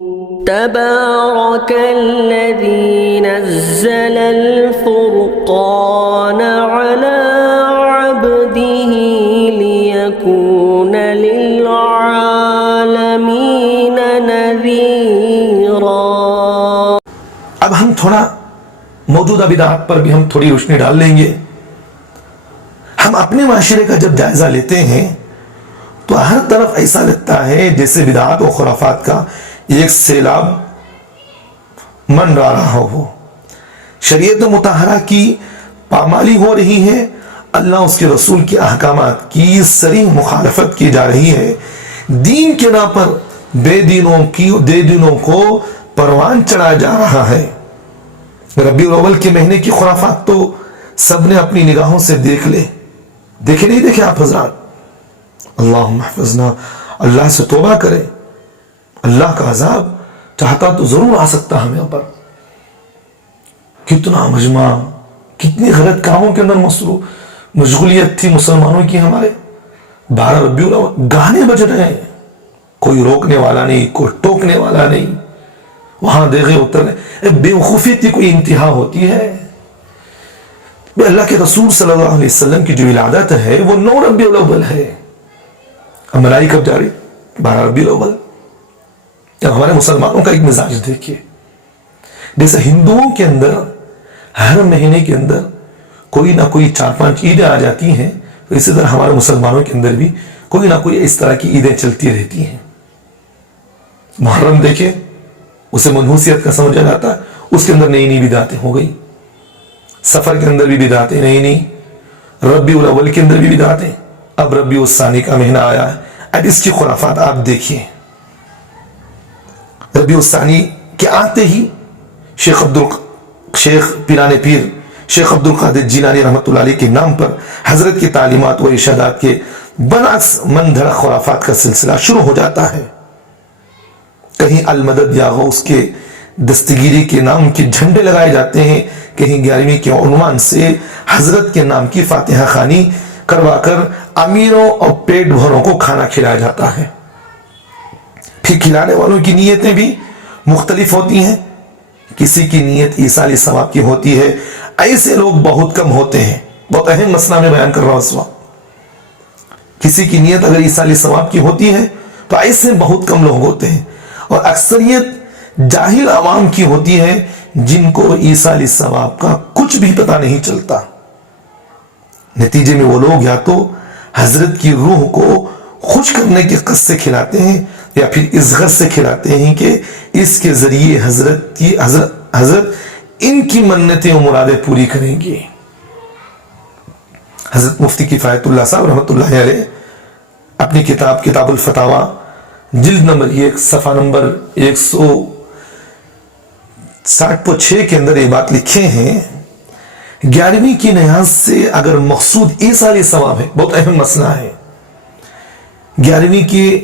تبارك الذي نزل الفرقان على عبده ليكون للعالمين نذيرا۔ اب ہم تھوڑا موجودہ بدعات پر بھی ہم تھوڑی روشنی ڈال لیں گے۔ ہم اپنے معاشرے کا جب جائزہ لیتے ہیں تو ہر طرف ایسا لگتا ہے جیسے بدعات و خرافات کا ایک سیلاب منڈرا رہا ہو۔ شریعت مطہرہ کی پامالی ہو رہی ہے، اللہ اس کے رسول کے احکامات کی صریح مخالفت کی جا رہی ہے، دین کے نام پر بے دینوں کو پروان چڑھایا جا رہا ہے۔ ربیع الاول کے مہینے کی خرافات تو سب نے اپنی نگاہوں سے دیکھ لے، دیکھے نہیں دیکھے آپ حضرات؟ اللہم احفظنا، اللہ سے توبہ کرے، اللہ کا عذاب چاہتا تو ضرور آ سکتا ہمیں اوپر۔ کتنا مجمع، کتنی غلط کاموں کے اندر مشغولیت تھی مسلمانوں کی ہمارے۔ 12 ربیع الاول گانے بج رہے ہیں، کوئی روکنے والا نہیں، کوئی ٹوکنے والا نہیں، وہاں دیکھے اتر رہے۔ بے وقوفی کی کوئی انتہا ہوتی ہے؟ اللہ کے رسول صلی اللہ علیہ وسلم کی جو ولادت ہے وہ 9 ربیع الاول ہے، اب ملائی کب جاری؟ 12 ربیع الاول۔ ہمارے مسلمانوں کا ایک مزاج دیکھیے، جیسے ہندوؤں کے اندر ہر مہینے کے اندر کوئی نہ کوئی 4-5 عیدیں آ جاتی ہیں، اسی طرح ہمارے مسلمانوں کے اندر بھی کوئی نہ کوئی اس طرح کی عیدیں چلتی رہتی ہیں۔ محرم دیکھیں، اسے منحوسیت کا سمجھا جاتا ہے، اس کے اندر نئی نئی بدعتیں ہو گئی۔ سفر کے اندر بھی بدعتیں نئی، ربیع الاول کے اندر بھی بدعتیں، اب ربیع الثانی کا مہینہ آیا ہے، اب اس کی خرافات آپ دیکھیے۔ ربیع الثانی کے آتے ہی شیخ پیران پیر شیخ عبد القادر جیلانی رحمۃ اللہ علیہ کے نام پر حضرت کی تعلیمات و ارشادات کے برعکس من دھڑک خرافات کا سلسلہ شروع ہو جاتا ہے۔ کہیں المدد یا غوث کے دستگیری کے نام کے جھنڈے لگائے جاتے ہیں، کہیں 11ویں کے عنوان سے حضرت کے نام کی فاتحہ خوانی کروا کر امیروں اور پیٹ بھروں کو کھانا کھلایا جاتا ہے۔ پھر کھلانے والوں کی نیتیں بھی مختلف ہوتی ہیں، کسی کی نیت ایصال ثواب کی ہوتی ہے۔ ایسے لوگ بہت کم ہوتے ہیں، بہت اہم مسئلہ میں بیان کر رہا ہوں اس وقت۔ کسی کی نیت اگر ایصال ثواب کی ہوتی ہے تو ایسے بہت کم لوگ ہوتے ہیں، اور اکثریت جاہل عوام کی ہوتی ہے جن کو ایصال ثواب کا کچھ بھی پتہ نہیں چلتا۔ نتیجے میں وہ لوگ یا تو حضرت کی روح کو خوش کرنے کے قصد سے کھلاتے ہیں، یا پھر اس غرض سے کھلاتے ہیں کہ اس کے ذریعے حضرت ان کی منتیں و مرادیں پوری کریں گی۔ حضرت مفتی کفایت اللہ صاحب رحمۃ اللہ علیہ اپنی کتاب الفتاوی جلد نمبر 1 صفحہ نمبر 160/6 کے اندر یہ بات لکھے ہیں، 11ویں کی نیاز سے اگر مقصود ایصال ثواب ہے، بہت اہم مسئلہ ہے، 11ویں کی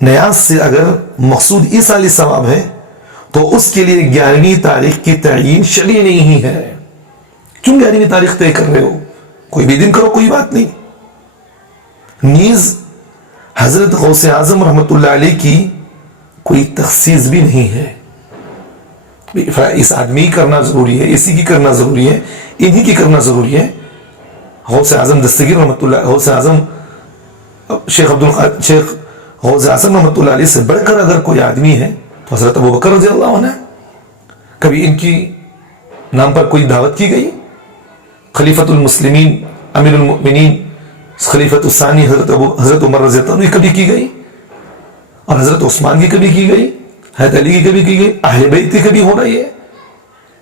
نیاز سے اگر مقصود ایصال ثواب ہے تو اس کے لیے 11ویں تاریخ کی تعیین شرعی نہیں ہے۔ کیوں 11ویں تاریخ طے کر رہے ہو؟ کوئی بھی دن کرو، کوئی بات نہیں۔ نیز حضرت غوث اعظم رحمۃ اللہ علیہ کی کوئی تخصیص بھی نہیں ہے، اس آدمی کی کرنا ضروری ہے، اسی کی کرنا ضروری ہے، انہی کی کرنا ضروری ہے۔ غوث اعظم دستگیر رحمۃ اللہ، غوث اعظم شیخ غوث اعظم رحمۃ اللہ علیہ سے بڑھ کر اگر کوئی آدمی ہے تو حضرت ابوبکر رضی اللہ عنہ۔ کبھی ان کی نام پر کوئی دعوت کی گئی؟ خلیفۃ المسلمین امیر المؤمنین خلیفۃ الثانی حضرت عمر رضی اللہ عنہ کبھی کی گئی؟ اور حضرت عثمان کی کبھی کی گئی؟ حضرت علی کی کبھی کی گئی؟ اہل بیت کی کبھی ہو رہی ہے؟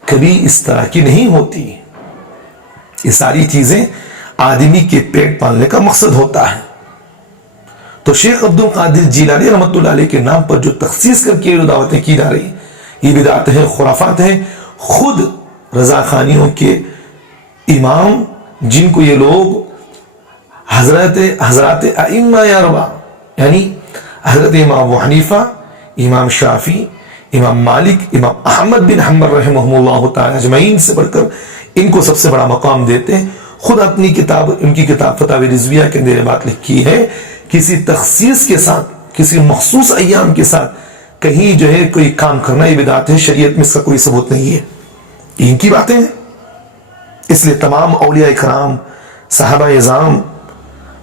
کبھی اس طرح کی نہیں ہوتی۔ یہ ساری چیزیں آدمی کے پیٹ پالنے کا مقصد ہوتا ہے۔ تو شیخ عبد القادر جیلانی رحمۃ اللہ علیہ کے نام پر جو تخصیص کر کے دعوتیں کی جا رہی، یہ بدعت ہے، خرافات ہیں۔ خود رضا خانیوں کے امام جن کو یہ لوگ حضرات ائمہ اربعہ یعنی حضرت امام ابو حنیفہ، امام شافعی، امام مالک، امام احمد بن حنبل رحمہ اللہ تعالی اجمعین سے بڑھ کر ان کو سب سے بڑا مقام دیتے ہیں۔ خود اپنی کتاب، ان کی کتاب فتاوی رضویہ کے اندر بات لکھی ہے، کسی تخصیص کے ساتھ، کسی مخصوص ایام کے ساتھ کہیں جو ہے کوئی کام کرنا یہ بدعت ہے، شریعت میں اس کا کوئی ثبوت نہیں ہے، ان کی باتیں ہیں۔ اس لیے تمام اولیاء کرام، صحابہ اعظام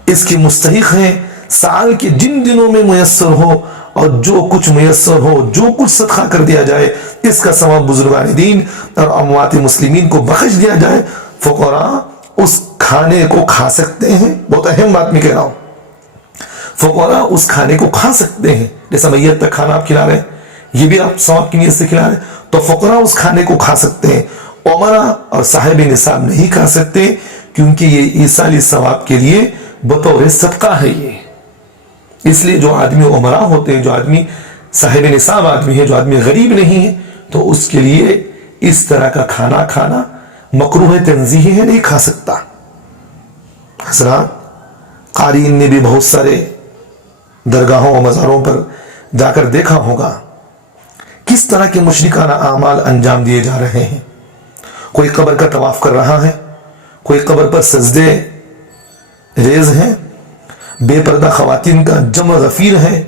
اس کے مستحق ہیں۔ سال کے جن دنوں میں میسر ہو اور جو کچھ میسر ہو، جو کچھ صدقہ کر دیا جائے، اس کا ثواب بزرگان دین اور اموات مسلمین کو بخش دیا جائے۔ فقراء اس کھانے کو کھا سکتے ہیں، بہت اہم بات میں کہہ رہا ہوں، فقراء اس کھانے کو کھا سکتے ہیں، جیسا میت تک کھانا آپ کھلا رہے ہیں، یہ بھی آپ ثواب کی نیت سے کھلا رہے ہیں، تو فقراء اس کھانے کو کھا سکتے ہیں۔ عمرہ اور صاحب نصاب نہیں کھا سکتے، کیونکہ یہ ایصالی ثواب کے لیے بطور صدقہ ہے۔ یہ اس لیے جو آدمی عمرہ ہوتے ہیں، جو آدمی صاحب نصاب آدمی ہے، جو آدمی غریب نہیں ہے، تو اس کے لیے اس طرح کا کھانا کھانا مکروہ تنزیہی ہے، نہیں کھا سکتا۔ حضرات، قارئین نے بھی بہت سارے درگاہوں اور مزاروں پر جا کر دیکھا ہوگا کس طرح کے مشرکانہ اعمال انجام دیے جا رہے ہیں۔ کوئی قبر کا طواف کر رہا ہے، کوئی قبر پر سجدے ریز ہیں، بے پردہ خواتین کا جمع غفیر ہے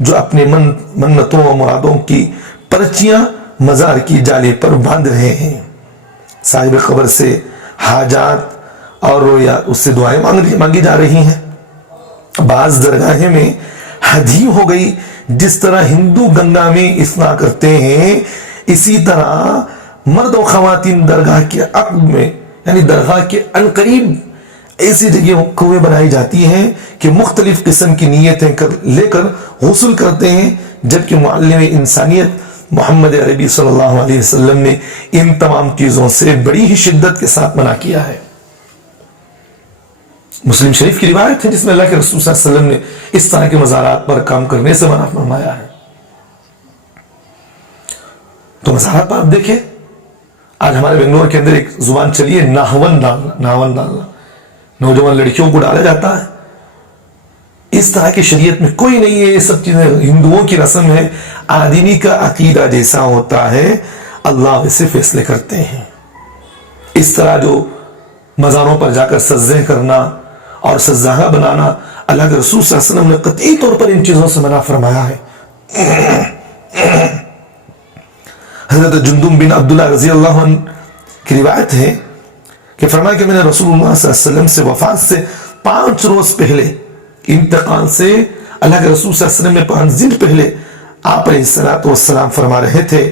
جو اپنے منتوں و مرادوں کی پرچیاں مزار کی جالے پر باندھ رہے ہیں، صاحب قبر سے حاجات اور یا اس سے دعائیں مانگی جا رہی ہیں۔ بعض درگاہیں میں حد ہی ہو گئی، جس طرح ہندو گنگا میں اسنا کرتے ہیں، اسی طرح مرد و خواتین درگاہ کے عقب میں، یعنی درگاہ کے انقریب ایسی جگہ کنویں بنائی جاتی ہیں کہ مختلف قسم کی نیتیں لے کر غسل کرتے ہیں، جبکہ معلم انسانیت محمد عربی صلی اللہ علیہ وسلم نے ان تمام چیزوں سے بڑی ہی شدت کے ساتھ منع کیا ہے۔ مسلم شریف کی روایت ہے جس میں اللہ کے رسول صلی اللہ علیہ وسلم نے اس طرح کے مزارات پر کام کرنے سے منع فرمایا ہے۔ تو مزارات پر آپ دیکھیں، آج ہمارے بنگلور کے اندر ایک زبان چلی ہے ناون ڈالنا، نوجوان لڑکیوں کو ڈالا جاتا ہے۔ اس طرح کی شریعت میں کوئی نہیں ہے، یہ سب چیزیں ہندوؤں کی رسم ہے۔ آدمی کا عقیدہ جیسا ہوتا ہے اللہ ویسے فیصلے کرتے ہیں۔ اس طرح جو مزاروں پر جا کر سجدے کرنا اور سجدہ بنانا، اللہ کے رسول صلی اللہ علیہ وسلم نے قطعی طور پر ان چیزوں سے منع فرمایا ہے۔ حضرت جندب بن عبداللہ رضی اللہ عنہ کی روایت ہے کہ فرمایا کہ میں نے رسول اللہ صلی اللہ علیہ وسلم سے وفات سے 5 روز پہلے، انتقال سے اللہ کے رسول صلی اللہ علیہ وسلم نے 5 دن پہلے آپ علیہ السلام فرما رہے تھے،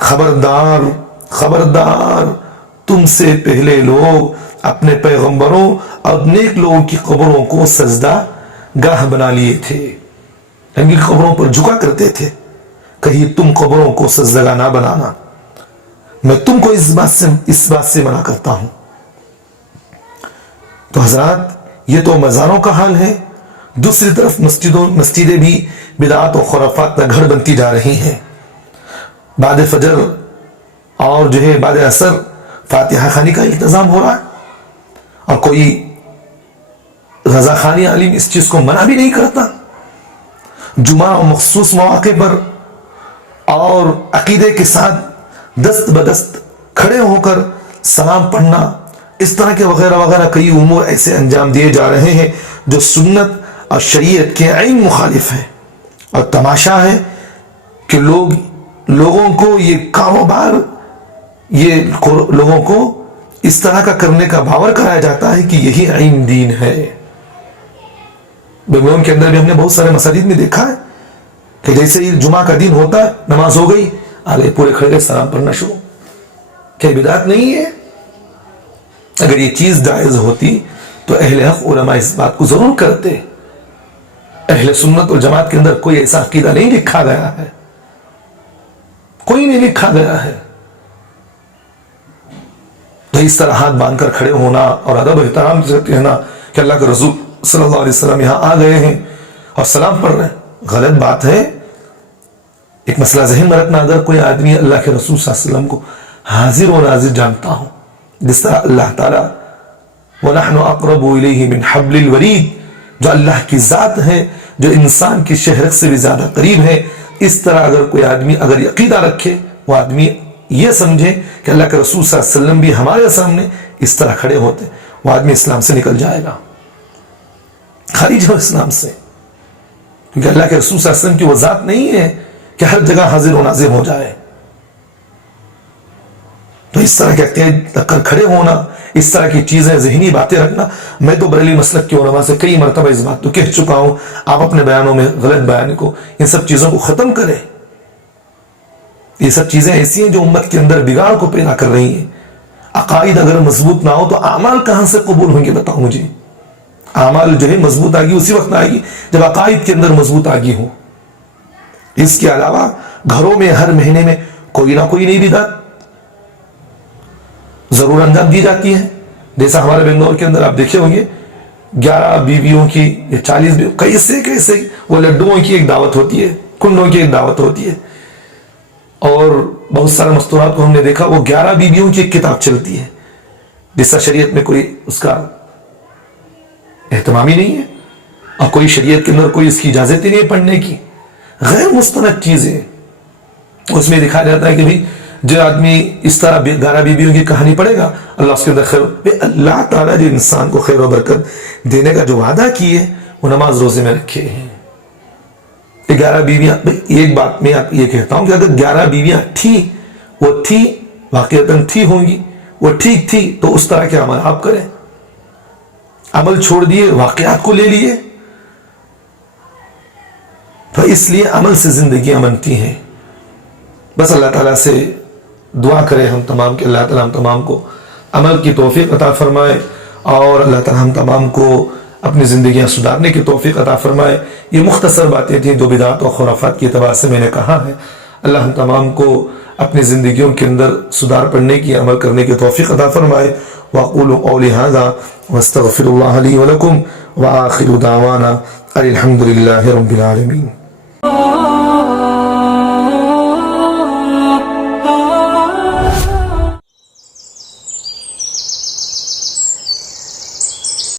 خبردار خبردار، تم سے پہلے لوگ اپنے پیغمبروں اور نیک لوگوں کی قبروں کو سجدہ گاہ بنا لیے تھے، ان کی قبروں پر جھکا کرتے تھے، کہیں تم قبروں کو سجدہ گاہ نہ بنانا، میں تم کو اس بات سے منع کرتا ہوں۔ تو حضرات، یہ تو مزاروں کا حال ہے۔ دوسری طرف مسجدیں بھی بدعات و خرافات کا گھر بنتی جا رہی ہیں۔ بعد فجر اور جو ہے بعد عصر فاتحہ خوانی کا التزام ہو رہا ہے، اور کوئی رضا خوانی عالم اس چیز کو منع بھی نہیں کرتا۔ جمعہ اور مخصوص مواقع پر اور عقیدے کے ساتھ دست بدست کھڑے ہو کر سلام پڑھنا، اس طرح کے وغیرہ وغیرہ کئی امور ایسے انجام دیے جا رہے ہیں جو سنت اور شریعت کے عین مخالف ہیں۔ اور تماشا ہے کہ لوگوں کو یہ کاروبار، یہ لوگوں کو اس طرح کا کرنے کا باور کرایا جاتا ہے کہ یہی عین دین ہے۔ بنگلور کے اندر بھی ہم نے بہت سارے مساجد میں دیکھا ہے کہ جیسے ہی جمعہ کا دن ہوتا ہے، نماز ہو گئی، آگے پورے کھڑے گئے سلام پڑھنا شروع۔ کیا بدعت نہیں ہے؟ اگر یہ چیز جائز ہوتی تو اہل حق علماء اس بات کو ضرور کرتے۔ اہل سنت اور جماعت کے اندر کوئی ایسا عقیدہ نہیں لکھا گیا ہے، کوئی نہیں لکھا گیا ہے۔ تو اس طرح ہاتھ باندھ کر کھڑے ہونا اور ادب و احترام سے کہنا کہ اللہ کے رسول صلی اللہ علیہ وسلم یہاں آ گئے ہیں اور سلام پڑھ رہے ہیں، غلط بات ہے۔ ایک مسئلہ ذہن میں رکھنا، اگر کوئی آدمی اللہ کے رسول صلی اللہ علیہ وسلم کو حاضر و ناظر جانتا ہوں، جس طرح اللہ تعالیٰ وَنَحْنُ أَقْرَبُ إِلَيْهِ مِنْ حَبْلِ الْوَرِيدِ، جو اللہ کی ذات ہے، جو انسان کی شہرت سے بھی زیادہ قریب ہے، اس طرح اگر کوئی آدمی اگر عقیدہ رکھے، وہ آدمی یہ سمجھے کہ اللہ کے رسول صلی اللہ علیہ وسلم بھی ہمارے سامنے اس طرح کھڑے ہوتے، وہ آدمی اسلام سے نکل جائے گا، خارج ہو اسلام سے، کیونکہ اللہ کے رسول صلی اللہ علیہ وسلم کی وہ ذات نہیں ہے کہ ہر جگہ حاضر و ناظر ہو جائے. تو اس طرح کے عقیدے کر کھڑے ہونا، اس طرح کی چیزیں، ذہنی باتیں رکھنا، میں تو بریلوی مسلک کے علماء سے کئی مرتبہ اس بات تو کہہ چکا ہوں، آپ اپنے بیانوں میں غلط بیان کو، ان سب چیزوں کو ختم کریں. یہ سب چیزیں ایسی ہیں جو امت کے اندر بگاڑ کو پیدا کر رہی ہیں. عقائد اگر مضبوط نہ ہو تو اعمال کہاں سے قبول ہوں گے؟ بتاؤ مجھے. اعمال جو ہے مضبوط آگی اسی وقت آئے گی جب عقائد کے اندر مضبوط آگی ہو. اس کے علاوہ گھروں میں ہر مہینے میں کوئی نہ کوئی نئی بدعت ضرور انجام دی جاتی ہے. جیسا ہمارے بنگلور کے اندر آپ دیکھے ہوں گے 11 بیویوں کی یا 40 کیسے وہ لڈوؤں کی ایک دعوت ہوتی ہے، کنڈوں کی ایک دعوت ہوتی ہے، اور بہت سارے مستورات کو ہم نے دیکھا وہ 11 بیویوں کی ایک کتاب چلتی ہے جس کا شریعت میں کوئی اس کا اہتمام ہی نہیں ہے، اور کوئی شریعت کے اندر کوئی اس کی اجازت ہی نہیں ہے پڑھنے کی. غیر مستند چیزیں اس میں دکھایا جاتا ہے کہ بھئی جو آدمی اس طرح 11 بیویوں کی کہانی پڑھے گا اللہ اس کے اندر خیر. اللہ تعالیٰ جو انسان کو خیر و برکت دینے کا جو وعدہ کیے وہ نماز روزے میں رکھے ہیں. 11 بیویاں، ایک بات میں آپ یہ کہتا ہوں کہ اگر 11 بیویاں تھیں، وہ تھی واقعتاً تھی ہوں گی، وہ ٹھیک تھی تو اس طرح کے عمل آپ کریں. عمل چھوڑ دیے، واقعات کو لے لیے، تو اس لیے عمل سے زندگیاں بنتی ہیں. بس اللہ تعالیٰ سے دعا کریں ہم تمام کہ اللہ تعالیٰ ہم تمام کو عمل کی توفیق عطا فرمائے، اور اللہ تعالیٰ ہم تمام کو اپنی زندگیاں سدھارنے کی توفیق عطا فرمائے. یہ مختصر باتیں تھیں جو بدعات و خرافات کے اعتبار سے میں نے کہا ہے. اللہ ہم تمام کو اپنی زندگیوں کے اندر سدھار پڑھنے کی، عمل کرنے کی توفیق عطا فرمائے. وَأَقُولُ قَوْلِي هَذَا وَأَسْتَغْفِرُ اللَّهَ لِي وَلَكُمْ وَآخِرُ دَعْوَانَا الْحَمْدُ لِلَّهِ رَبِّ الْعَالَمِينَ.